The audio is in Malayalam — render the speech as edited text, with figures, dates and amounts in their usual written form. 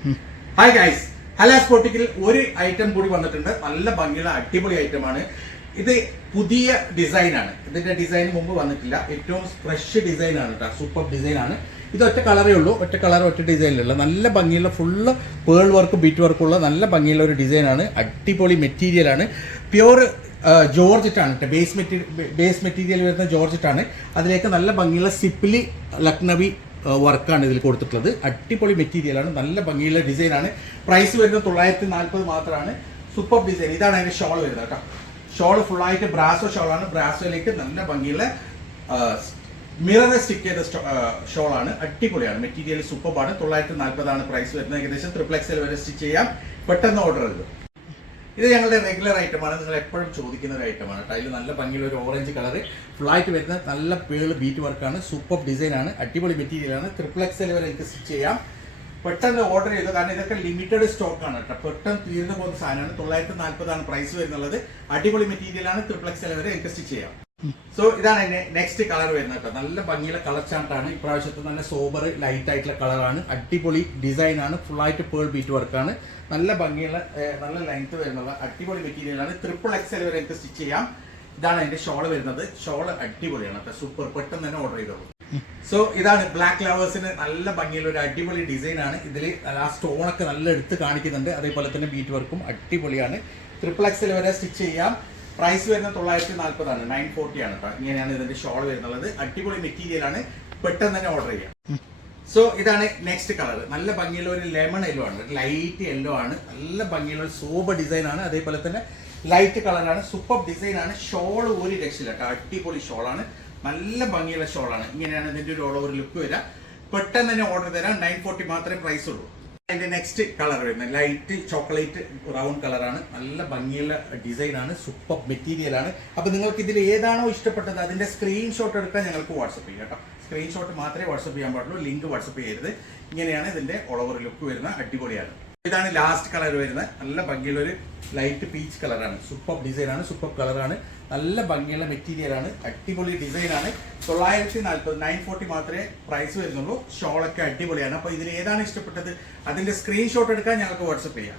ഹായ് ഗൈസ്, ഹലാസ് ബൊട്ടിക്കിൽ ഒരു ഐറ്റം കൂടി വന്നിട്ടുണ്ട്. നല്ല ഭംഗിയുള്ള അടിപൊളി ഐറ്റമാണ് ഇത്. പുതിയ ഡിസൈനാണ്. ഇതിന്റെ ഡിസൈൻ മുമ്പ് വന്നിട്ടില്ല. ഏറ്റവും ഫ്രഷ് ഡിസൈൻ ആണ് കേട്ടോ. സൂപ്പർ ഡിസൈൻ ആണ് ഇത്. ഒറ്റ കളറേ ഉള്ളൂ, ഒറ്റ കളർ ഒറ്റ ഡിസൈനിലുള്ള നല്ല ഭംഗിയുള്ള ഫുള്ള് പേൾ വർക്ക് ബീറ്റ് വർക്കുള്ള നല്ല ഭംഗിയുള്ള ഒരു ഡിസൈനാണ്. അടിപൊളി മെറ്റീരിയലാണ്. പ്യുവർ ജോർജറ്റാണ് കേട്ടോ. ബേസ് മെറ്റീരിയൽ വരുന്ന ജോർജറ്റാണ്. അതിലേക്ക് നല്ല ഭംഗിയുള്ള സിപ്പിലി ലക്നവി വർക്കാണ് ഇതിൽ കൊടുത്തിട്ടുള്ളത്. അടിപൊളി മെറ്റീരിയലാണ്, നല്ല ഭംഗിയുള്ള ഡിസൈനാണ്. പ്രൈസ് വരുന്നത് 940 മാത്രമാണ്. Super design. ഇതാണ് അതിന്റെ ഷോൾ വരുന്നത് കേട്ടോ. ഷോൾ ഫുള്ളായിട്ട് ബ്രാസോ ഷോളാണ്. ബ്രാസോയിലേക്ക് നല്ല ഭംഗിയുള്ള മിറർ സ്റ്റിക്ക് ചെയ്ത ഷോളാണ്. അടിപൊളിയാണ്. മെറ്റീരിയൽ സൂപ്പറാണ്. 940 പ്രൈസ് വരുന്നത്. ഏകദേശം XXL വരെ സ്റ്റിച്ച് ചെയ്യാം. പെട്ടെന്ന് ഓർഡർ ചെയ്തു. ഇത് ഞങ്ങളുടെ റെഗുലർ ഐറ്റമാണ്. നിങ്ങൾ എപ്പോഴും ചോദിക്കുന്ന ഒരു ഐറ്റമാണ് കേട്ടോ. അതിൽ നല്ല ഭംഗിയുള്ള ഒരു ഓറഞ്ച് കളർ ഫ്ലൈറ്റ് വരുന്ന നല്ല പേള് ബീറ്റ് വർക്കാണ്. സൂപ്പർ ഡിസൈനാണ്. അടിപൊളി മെറ്റീരിയലാണ്. XXL വരെ എനിക്ക് സ്റ്റിച്ച് ചെയ്യാം. പെട്ടെന്ന് ഓർഡർ ചെയ്തു. കാരണം ഇതൊക്കെ ലിമിറ്റഡ് സ്റ്റോക്ക് ആണ് കേട്ടോ. പെട്ടെന്ന് തീർന്നു പോകുന്ന സാധനമാണ്. 940 പ്രൈസ് വരുന്നുള്ളത്. അടിപൊളി മെറ്റീരിയലാണ്. XXL വരെ എനിക്ക് സ്റ്റിച്ച് ചെയ്യാം. സോ ഇതാണ് നെക്സ്റ്റ് കളർ വരുന്നത് കേട്ടോ. നല്ല ഭംഗിയുള്ള കളർ ചാർട്ടാണ്. ഇപ്രാവശ്യത്തെ നല്ല സോബർ ലൈറ്റ് ആയിട്ടുള്ള കളറാണ്. അടിപൊളി ഡിസൈനാണ്. ഫുള്ളായിട്ട് പേൾ ബീറ്റ് വർക്കാണ്. നല്ല ഭംഗിയുള്ള നല്ല ലെങ്ത് വരുന്നുള്ള അടിപൊളി മെറ്റീരിയലാണ്. XXL വരെ എനിക്ക് സ്റ്റിച്ച് ചെയ്യാം. ഇതാണ് അതിന്റെ ഷോൾ വരുന്നത്. ഷോൾ അടിപൊളിയാണ് കേട്ടോ. സൂപ്പർ. പെട്ടെന്ന് തന്നെ ഓർഡർ ചെയ്തോളൂ. സോ ഇതാണ് ബ്ലാക്ക് ലവേഴ്സിന് നല്ല ഭംഗിയുള്ള ഒരു അടിപൊളി ഡിസൈനാണ്. ഇതിൽ ആ സ്റ്റോണൊക്കെ നല്ല എടുത്ത് കാണിക്കുന്നുണ്ട്. അതേപോലെ തന്നെ ബീറ്റ് വർക്കും അടിപൊളിയാണ്. XXL വരെ സ്റ്റിച്ച് ചെയ്യാം. പ്രൈസ് വരുന്നത് 940 940 ആണ് കേട്ടോ. ഇങ്ങനെയാണ് ഇതിന്റെ ഷോൾ വരുന്നത്. അടിപൊളി മെറ്റീരിയൽ ആണ്. പെട്ടെന്ന് തന്നെ ഓർഡർ ചെയ്യാം. സോ ഇതാണ് നെക്സ്റ്റ് കളർ. നല്ല ഭംഗിയുള്ള ഒരു ലെമൺ യെല്ലോ ആണ്. ലൈറ്റ് യെല്ലോ ആണ്. നല്ല ഭംഗിയുള്ള ഒരു സൂപ്പർ ഡിസൈൻ ആണ്. അതേപോലെ തന്നെ ലൈറ്റ് കളറാണ്. സൂപ്പർ ഡിസൈൻ ആണ്. ഷോൾ ഒരു രക്ഷയില്ല കേട്ടോ. അടിപൊളി ഷോളാണ്. നല്ല ഭംഗിയുള്ള ഷോളാണ്. ഇങ്ങനെയാണ് ഇതിന്റെ ഒരു ഓൾ ഓവർ ലുക്ക് വരാം. പെട്ടെന്ന് തന്നെ ഓർഡർ തരാം. 940 മാത്രമേ പ്രൈസ് ഉള്ളൂ. അതിന്റെ നെക്സ്റ്റ് കളർ വരുന്നത് ലൈറ്റ് ചോക്ലേറ്റ് റൗണ്ട് കളറാണ്. നല്ല ഭംഗിയുള്ള ഡിസൈനാണ്. സൂപ്പർ മെറ്റീരിയൽ ആണ്. അപ്പൊ നിങ്ങൾക്ക് ഇതിൽ ഏതാണോ ഇഷ്ടപ്പെട്ടത് അതിന്റെ സ്ക്രീൻഷോട്ട് എടുക്കാൻ ഞങ്ങൾക്ക് വാട്സപ്പ് ചെയ്യാം കേട്ടോ. സ്ക്രീൻഷോട്ട് മാത്രമേ വാട്സപ്പ് ചെയ്യാൻ പാടുള്ളൂ. ലിങ്ക് വാട്സപ്പ് ചെയ്യരുത്. ഇങ്ങനെയാണ് ഇതിന്റെ ഓൾ ഓവർ ലുക്ക് വരുന്നത്. അടിപൊളിയാണ്. ഇതാണ് ലാസ്റ്റ് കളർ വരുന്നത്. നല്ല ഭംഗിയുള്ള ഒരു ലൈറ്റ് പീച്ച് കളറാണ്. സൂപ്പർ ഡിസൈനാണ്. സൂപ്പർ കളറാണ്. നല്ല ഭംഗിയുള്ള മെറ്റീരിയലാണ്. അടിപൊളി ഡിസൈനാണ്. 940 940 മാത്രമേ പ്രൈസ് വരുന്നുള്ളൂ. ഷോളൊക്കെ അടിപൊളിയാണ്. അപ്പൊ ഇതിൽ ഏതാണ് ഇഷ്ടപ്പെട്ടത് അതിന്റെ സ്ക്രീൻഷോട്ട് എടുക്കാൻ ഞങ്ങൾക്ക് വാട്സപ്പ് ചെയ്യാം.